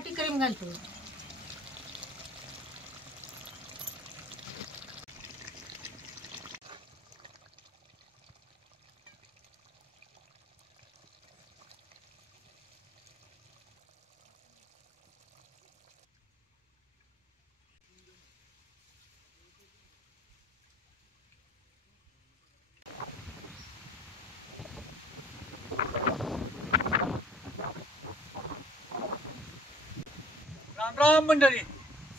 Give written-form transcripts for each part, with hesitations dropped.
Cream घालतो. रामराम मंडळी.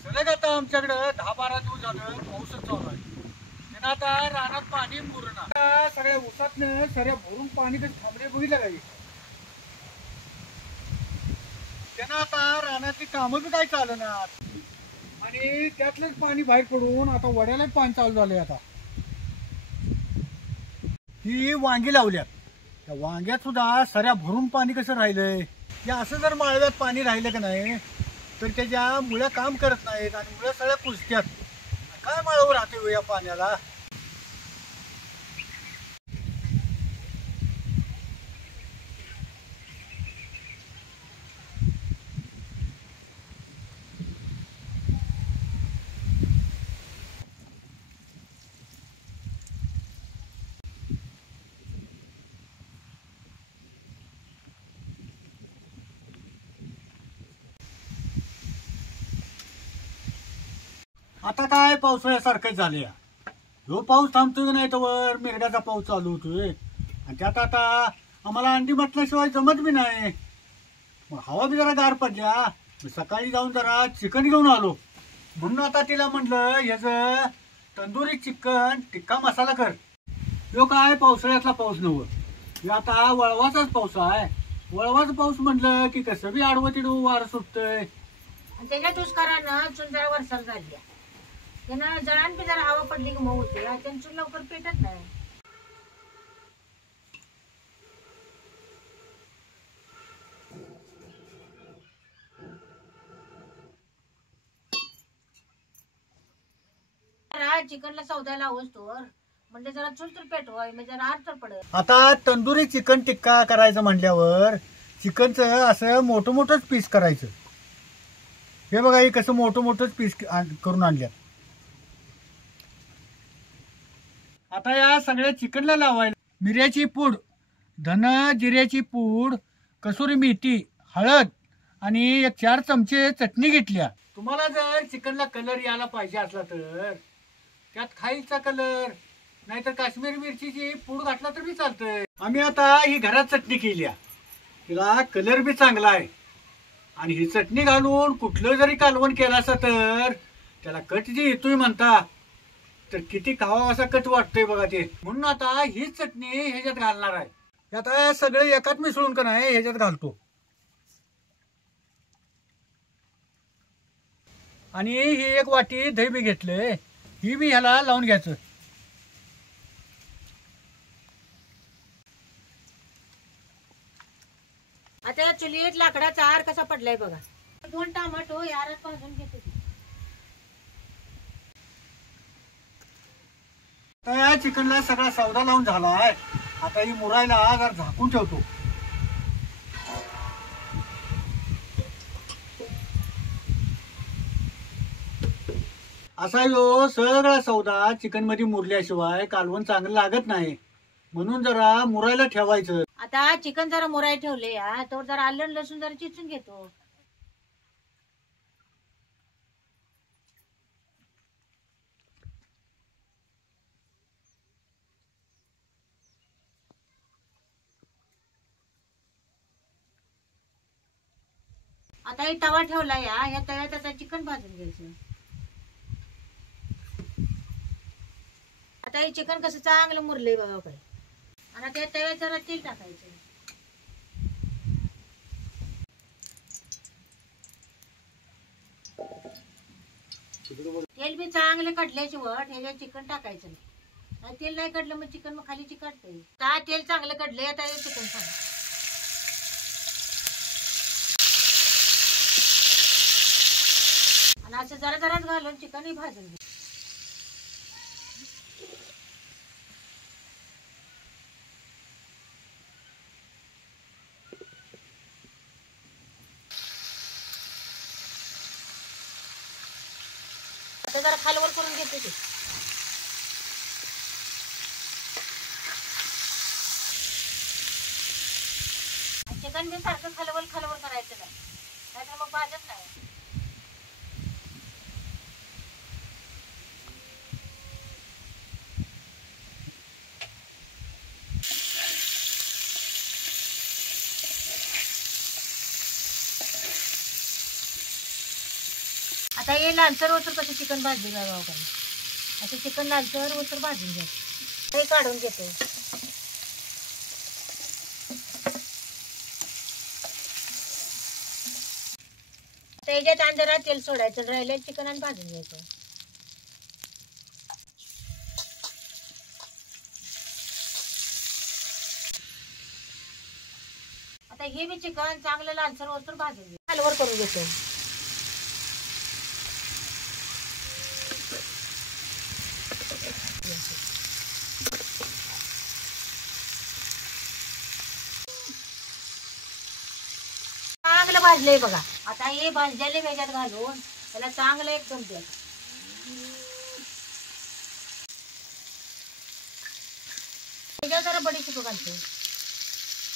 सलग आता आमच्याकडं 10-12 दिवस झालं पाऊसच चालू आहे. त्यानं आता रानात पाणी मुरणार. सगळ्या ऊसातनं सऱ्या भरून पाणी ते थांबले बघितलं काही. त्यानं आता रानातली कामं बी काही चालणार आणि त्यातलंच पाणी बाहेर पडून आता वड्याला पाणी चालू झालंय. आता ही वांगी लावल्यात. त्या वांग्यात सुद्धा सऱ्या भरून पाणी कसं राहिलंय. या असं जर माळव्यात पाणी राहिलं का नाही तर त्याच्या मुळ्या काम करत नाहीत आणि मुळ्या सगळ्या कुजत्यात. काय माळावर राहते या पाण्याला. आता काय पावसाळ्यासारखंच झाले. जो पाऊस थांबतोय की नाही तर मिरगाचा पाऊस चालू होतोय आणि त्यात आता आम्हाला अंडी म्हटल्याशिवाय जमत बी नाही. मग हवा बी जरा गार पडल्या. सकाळी जाऊन जरा चिकन घेऊन आलो. म्हणून आता तिला म्हटलं ह्याचं तंदुरी चिकन टिक्का मसाला कर. जो काय पावसाळ्यातला पाऊस नव्हतं. हे आता वळवाचाच पाऊस आहे. वळवाचा पाऊस म्हटलं की कसं बी आडवं तिडवं वारं सुटतंय. त्याच्या दुष्काळानं चूल जरा वरसाल झाली. त्यानं जळान बी जरा हवा पडली की मऊ होते. त्यांनी चूल लवकर पेटत नाही. चिकनला सौदा लावूच तोवर म्हणजे जरा चूल तर पेटवाय म्हणजे जरा आर तर पडत. आता तंदुरी चिकन टिक्का करायचं म्हटल्यावर चिकनचं असं मोठं मोठंच पीस करायचं. हे बघा हे कसं मोठं मोठंच पीस करून आणल्यात. आता या सगळ्या चिकनला लावायला मिऱ्याची पूड, धन जिऱ्याची पूड, कसुरी मेथी, हळद आणि 4 चमचे चटणी घेतल्या. तुम्हाला जर चिकनला कलर यायला पाहिजे असला तर त्यात खायचा कलर नाहीतर काश्मीरी मिरचीची पूड घातला तर बी चालतंय. आम्ही आता ही घरात चटणी केली. तिला कलर बी चांगला आहे आणि ही चटणी घालून कुठलं जरी कालवण केलं असं तर त्याला कट जी येतोय म्हणता तर किती खावा असा कट वाटतोय बघा ते. म्हणून आता हीच चटणी ह्याच्यात घालणार आहे. आता सगळे एकात मिसळून का नाही ह्याच्यात घालतो आणि ही 1 वाटी दही बी घेतलंय. ही बी ह्याला लावून घ्यायचं. आता या चुलीत लाकडाचा आर कसा पडलाय बघा. 2 टमाटो यारात भाजून घेते. तर या चिकनला सगळा सौदा लावून झालाय. आता ही मुरायला जर झाकून ठेवतो. असा यो सगळा सौदा चिकन मध्ये मुरल्याशिवाय कालवण चांगलं लागत नाही. म्हणून जरा मुरायला ठेवायचं. आता चिकन जरा मुराय ठेवले तर जरा आलं लसूण जरा चिचून घेतो. आता हे तवा ठेवला ह्या तव्यात आता चिकन भाजून घ्यायचं. आता हे चिकन कसं चांगलं मुरलंय बघा काय. आणि त्या तव्यात जरा तेल टाकायचं. तेल बी चांगले कढल्याची वट ह्याच्यात चिकन टाकायचं नाही. तेल नाही कढलं मग चिकन मग खाली चिकटतंय. काय तेल चांगलं कढलंय आता हे चिकन सांग. आणि असं जरा जराच घालून चिकन भाजून घे. आता जरा खालवर करून घेते ते. चिकन बी सारखं खालवर खालवर करायचं नाही, नाहीतर मग भाजत नाही. आता हे लालसर होतं कसं चिकन भाजले जावं काही, असं चिकन लालसर होतं भाजून घ्या. हे काढून घेतो. आता याच्यात आणि जरा तेल सोडायचं, राहिलेलं चिकन आणि भाजून घ्यायचं. आता हे बी चिकन चांगलं लालसर होतं भाजून घ्या. खालवर करून घेतो. चांगलं भाजलंय बघा. आता हे भाजलेले वेळात घालून त्याला चांगलं एकदम द्यायचं. त्याच्यावर जरा बडीशेप घालतो.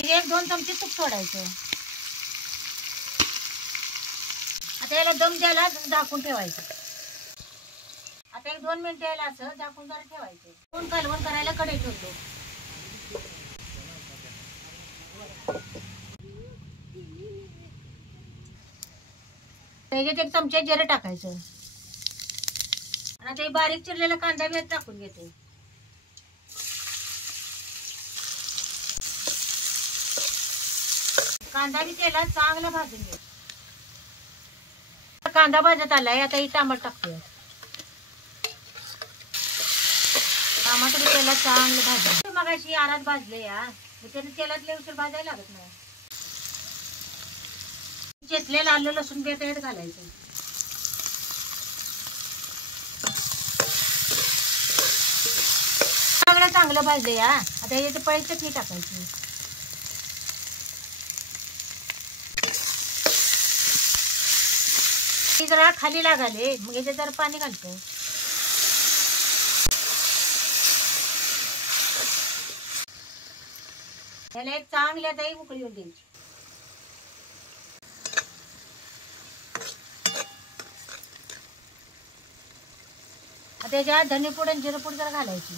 1-2 चमचे तूप सोडायचं. आता याला दम द्यायला झाकून ठेवायचं. आता 1-2 मिनिटं याला असं झाकून जरा ठेवायचं. कोण कालवण करायला कढई ठेवतो. त्याच्यात 1 चमचा जिरं टाकायचं आणि आता बारीक चिरलेला कांदा बी टाकून घेते. कांदा बी तेलात चांगला भाजून घे. कांदा भाजत आलाय. आता ही टमाटर टाकूया. टमाटर बी तेलात चांगलं भाजून. मगाशी आरात भाजले या, त्याने तेलात लय उशीर भाजायला लागत नाही. चेचलेलं आलं लसूण बी त्यात घालायचं. चांगलं भाजले या. आता याची पळी चटणी टाकायची. जरा खाली लागाले, मग याच्यात जरा पाणी घालतो. याला एक चांगली आता ही उकळी येऊन द्यायची. आता त्याच्यात धनेपूड आणि जिरेपूड जरा घालायची.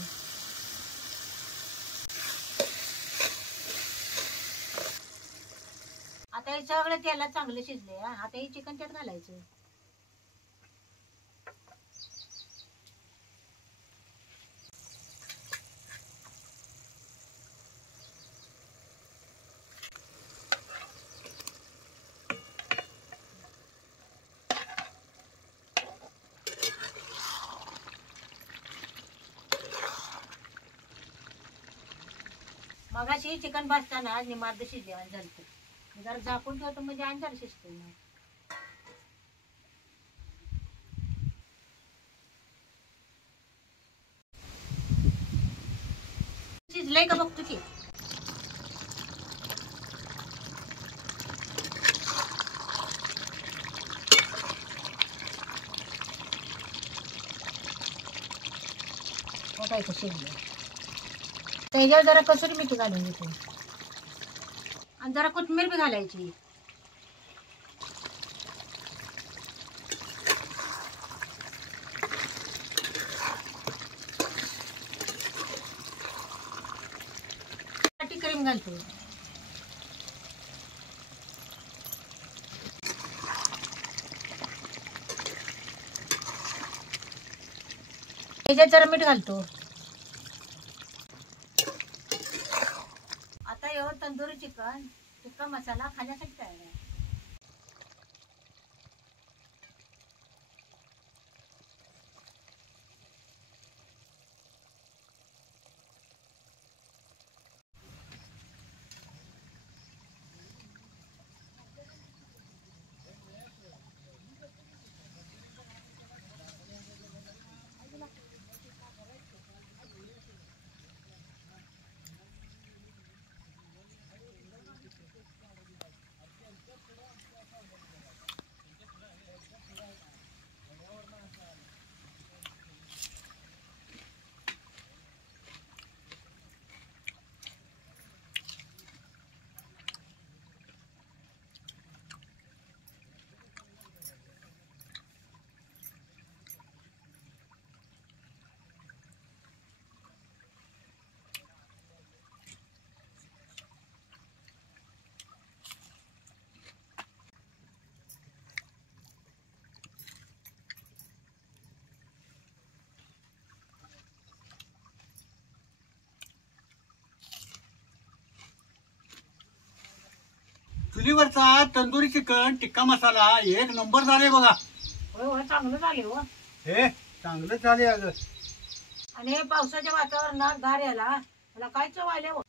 आता हे सगळं तेलात चांगलं शिजले. आता हे चिकन त्यात घालायचं. मगाशी चिकन भाजताना निमार्द शिजल्यावर झालं. जरा झाकून ठेवतो म्हणजे आणि जरा शिजतो. शिजलंय का बघतो की. बघायचं शिजलं. त्याच्यावर जरा कसुरी मेथी घालून घेतो आणि जरा कोथिंबीर बी घालायची. क्रीम घालतो. त्याच्यात जरा मीठ घालतो. आता एवढं तंदुरी चिकन सुक्का मसाला खाण्यासाठी तयार आहे. चुलीवरचा तंदुरी चिकन टिक्का मसाला एक नंबर झाले बघा. होय होय चांगलं झाले हो. हे चांगलं झाले अगं. आणि पावसाच्या वातावरणात गार याला मला काय चव आले हो.